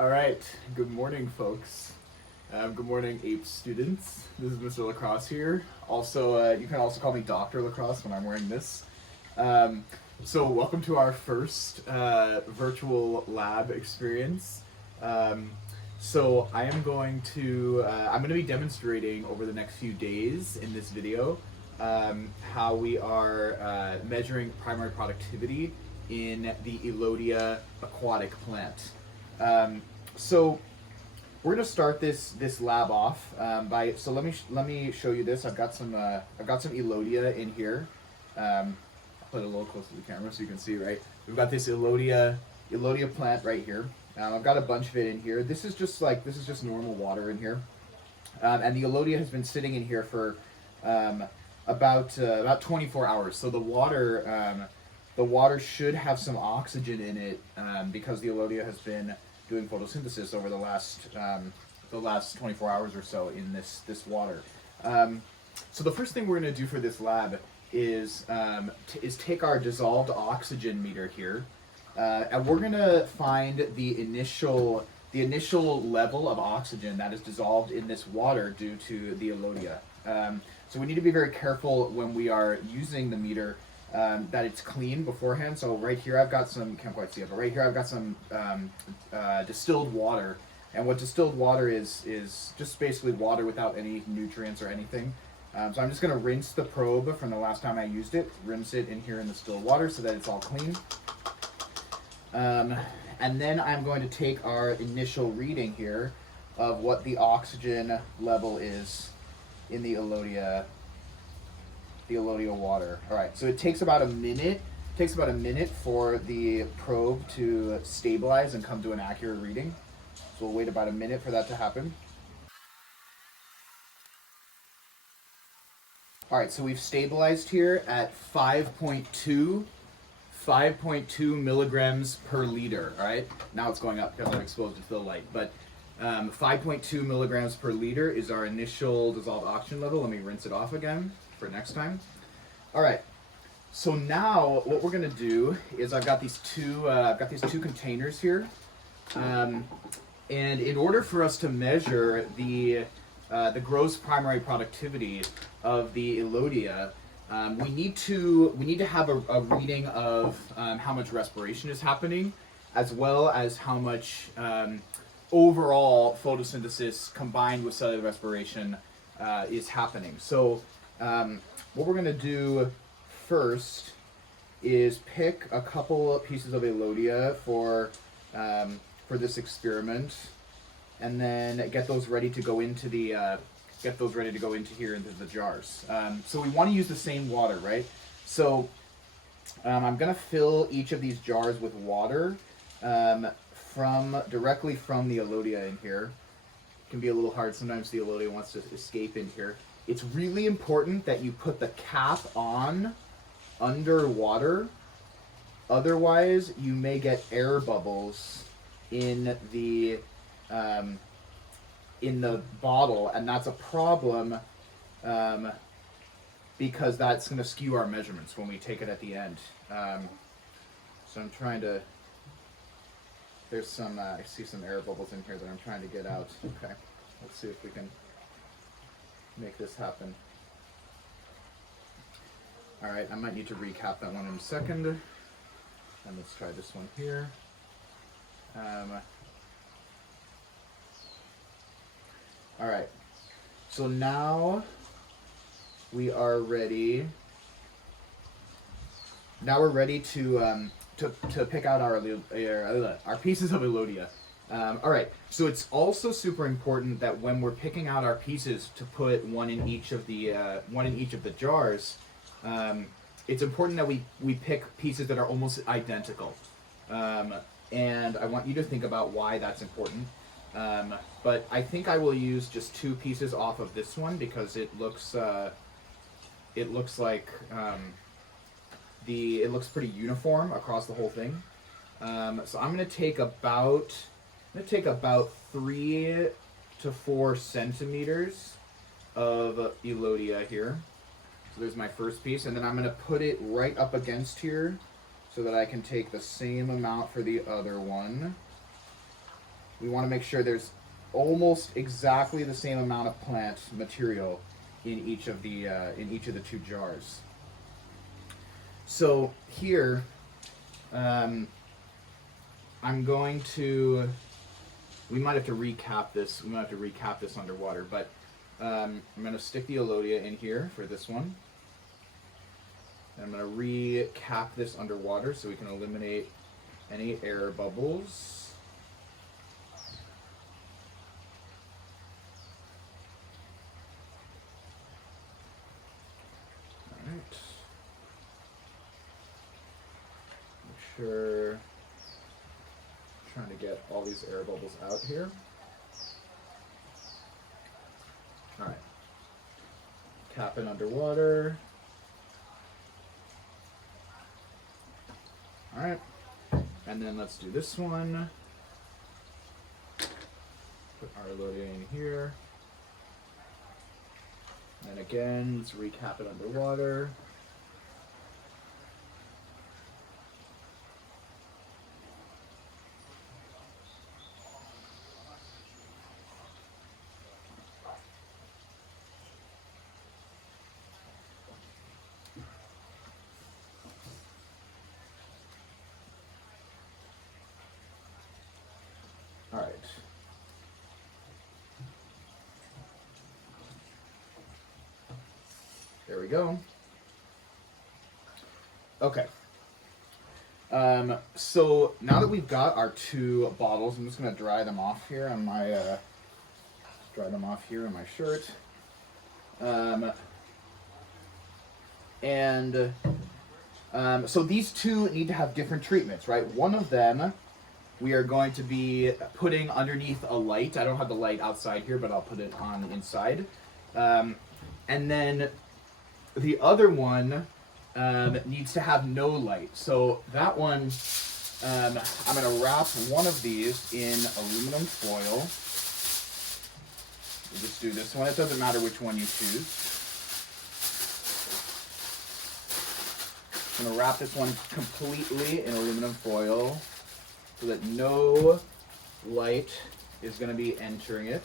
All right, good morning, folks. Good morning, APES students. This is Mr. LaCrosse here. Also, you can also call me Dr. LaCrosse when I'm wearing this. So welcome to our first virtual lab experience. So I'm going to be demonstrating over the next few days in this video how we are measuring primary productivity in the Elodia aquatic plant. So we're gonna start this lab off so let me show you this. I've got some Elodia in here. I'll put it a little closer to the camera so you can see. Right, we've got this Elodia plant right here. I've got a bunch of it in here. This is just normal water in here, and the Elodia has been sitting in here for about 24 hours. So the water should have some oxygen in it because the Elodia has been doing photosynthesis over the last 24 hours or so in this water. So the first thing we're going to do for this lab is take our dissolved oxygen meter here, and we're going to find the initial level of oxygen that is dissolved in this water due to the Elodia. So we need to be very careful when we are using the meter that it's clean beforehand. So right here I've got some, can't quite see it, but right here I've got some distilled water. And what distilled water is just basically water without any nutrients or anything. So I'm just going to rinse the probe from the last time I used it, rinse it in here in the distilled water so that it's all clean. And then I'm going to take our initial reading here of what the oxygen level is in the Elodia water. All right, so it takes about a minute. For the probe to stabilize and come to an accurate reading. So we'll wait about a minute for that to happen. All right, so we've stabilized here at 5.2 milligrams per liter. All right, now it's going up because I've exposed it to the light, but 5.2 milligrams per liter is our initial dissolved oxygen level. Let me rinse it off again for next time. All right, so now what we're gonna do is I've got these two containers here, and in order for us to measure the gross primary productivity of the Elodia, we need to have a reading of how much respiration is happening, as well as how much overall photosynthesis combined with cellular respiration is happening. So what we're going to do first is pick a couple of pieces of Elodia for this experiment, and then get those ready to go into here into the jars. So we want to use the same water, right? So I'm going to fill each of these jars with water directly from the Elodia in here. It can be a little hard sometimes. The Elodia wants to escape in here. It's really important that you put the cap on underwater, otherwise you may get air bubbles in the bottle, and that's a problem because that's going to skew our measurements when we take it at the end. So I'm trying to, there's some, I see some air bubbles in here that I'm trying to get out. Okay, let's see if we can make this happen. All right, I might need to recap that one in a second. And let's try this one here. All right, so now we are ready. Now we're ready to pick out our pieces of Elodia. All right, so it's also super important that when we're picking out our pieces to put one in each of the jars, it's important that we pick pieces that are almost identical. And I want you to think about why that's important. But I think I will use just two pieces off of this one because it looks like it looks pretty uniform across the whole thing. So I'm gonna take about 3 to 4 centimeters of Elodia here. So there's my first piece, and then I'm gonna put it right up against here so that I can take the same amount for the other one. we want to make sure there's almost exactly the same amount of plant material in each of the 2 jars. So here, I'm going to. We might have to recap this. We might have to recap this underwater, but I'm going to stick the Elodia in here for this one. And I'm going to recap this underwater so we can eliminate any air bubbles. All right. Make sure. Trying to get all these air bubbles out here. All right. Cap it underwater. All right. And then let's do this one. Put our Elodia in here. And again, let's recap it underwater. All right. There we go. Okay. So now that we've got our 2 bottles, I'm just going to dry them off here on my shirt. So these 2 need to have different treatments, right? One of them we are going to be putting underneath a light. I don't have the light outside here, but I'll put it on inside. And then the other one needs to have no light. So that one, I'm going to wrap one of these in aluminum foil. We'll just do this one. It doesn't matter which one you choose. I'm going to wrap this one completely in aluminum foil so that no light is going to be entering it.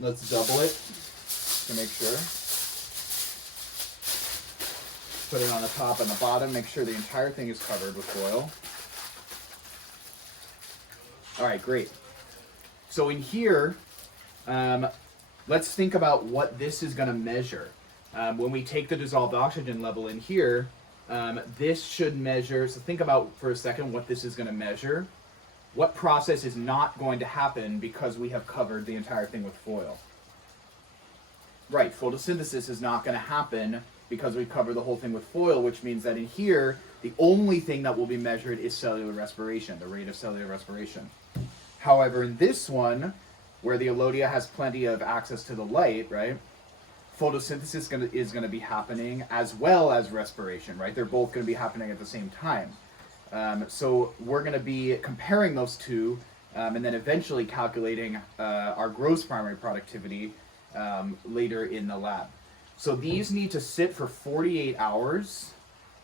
Let's double it to make sure. Put it on the top and the bottom. Make sure the entire thing is covered with foil. All right, great. So in here, let's think about what this is going to measure. When we take the dissolved oxygen level in here, this should measure, so think about for a second what this is going to measure. What process is not going to happen because we have covered the entire thing with foil? Right, photosynthesis is not going to happen because we covered the whole thing with foil, which means that in here, the only thing that will be measured is cellular respiration, the rate of cellular respiration. However, in this one, where the Elodia has plenty of access to the light, right, photosynthesis is going to be happening as well as respiration, right? They're both going to be happening at the same time. So we're going to be comparing those 2 and then eventually calculating our gross primary productivity later in the lab. So these need to sit for 48 hours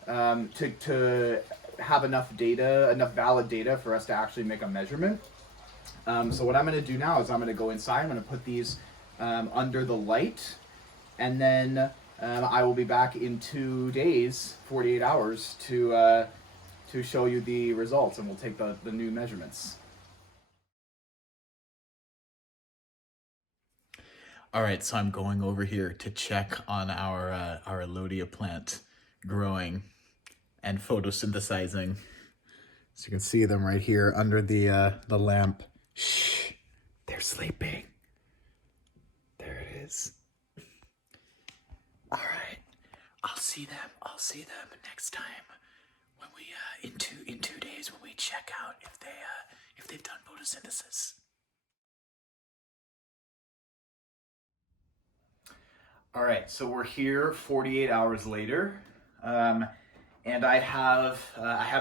to have enough data, enough valid data for us to actually make a measurement. So what I'm going to do now is I'm going to go inside. I'm going to put these under the light. And then I will be back in 2 days, 48 hours, to show you the results, and we'll take the new measurements. All right, so I'm going over here to check on our Elodia plant growing and photosynthesizing. So you can see them right here under the lamp. Shh, they're sleeping. There it is. All right, I'll see them next time when we in 2 days when we check out if they've done photosynthesis. All right, so we're here 48 hours later, and I have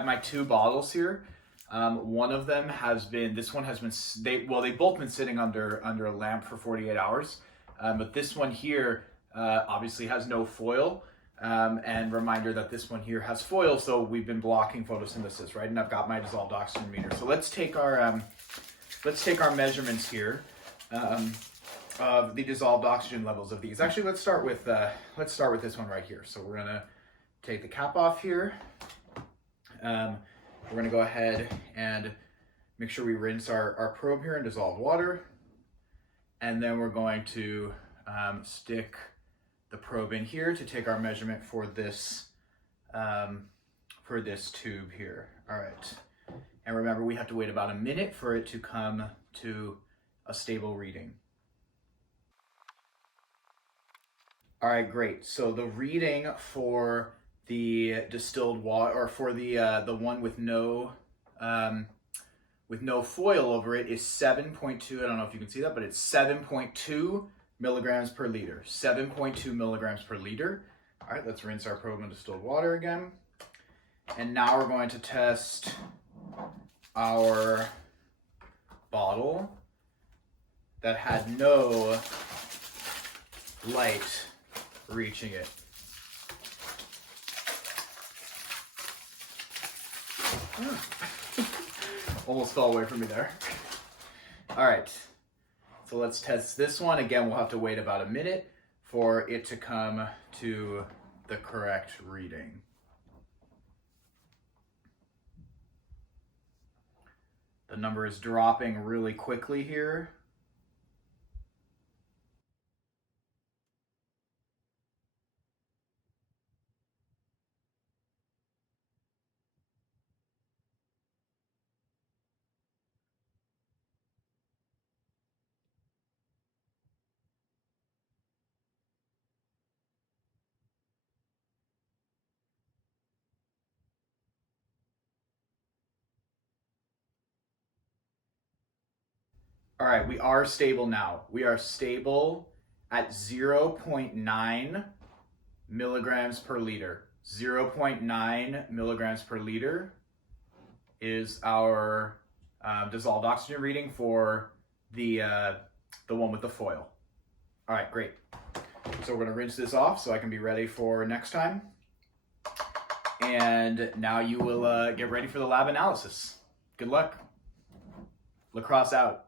my 2 bottles here. One of them has been, this one has been, they've both been sitting under a lamp for 48 hours, but this one here obviously has no foil. And reminder that this one here has foil, so we've been blocking photosynthesis, right? And I've got my dissolved oxygen meter. So let's take our measurements here of the dissolved oxygen levels of these. Actually, let's start with this one right here. So we're gonna take the cap off here. We're gonna go ahead and make sure we rinse our probe here in dissolved water, and then we're going to stick the probe in here to take our measurement for this tube here. All right, and remember, we have to wait about a minute for it to come to a stable reading. All right, great. So the reading for the distilled water, or for the one with no foil over it, is 7.2. I don't know if you can see that, but it's 7.2 milligrams per liter. 7.2 milligrams per liter. All right, let's rinse our probe in distilled water again. And now we're going to test our bottle that had no light reaching it. Almost fell away from me there. All right, so let's test this one. Again, we'll have to wait about a minute for it to come to the correct reading. The number is dropping really quickly here. All right, we are stable now. We are stable at 0.9 milligrams per liter. 0.9 milligrams per liter is our dissolved oxygen reading for the one with the foil. All right, great. So we're gonna rinse this off so I can be ready for next time. And now you will get ready for the lab analysis. Good luck. LaCrosse out.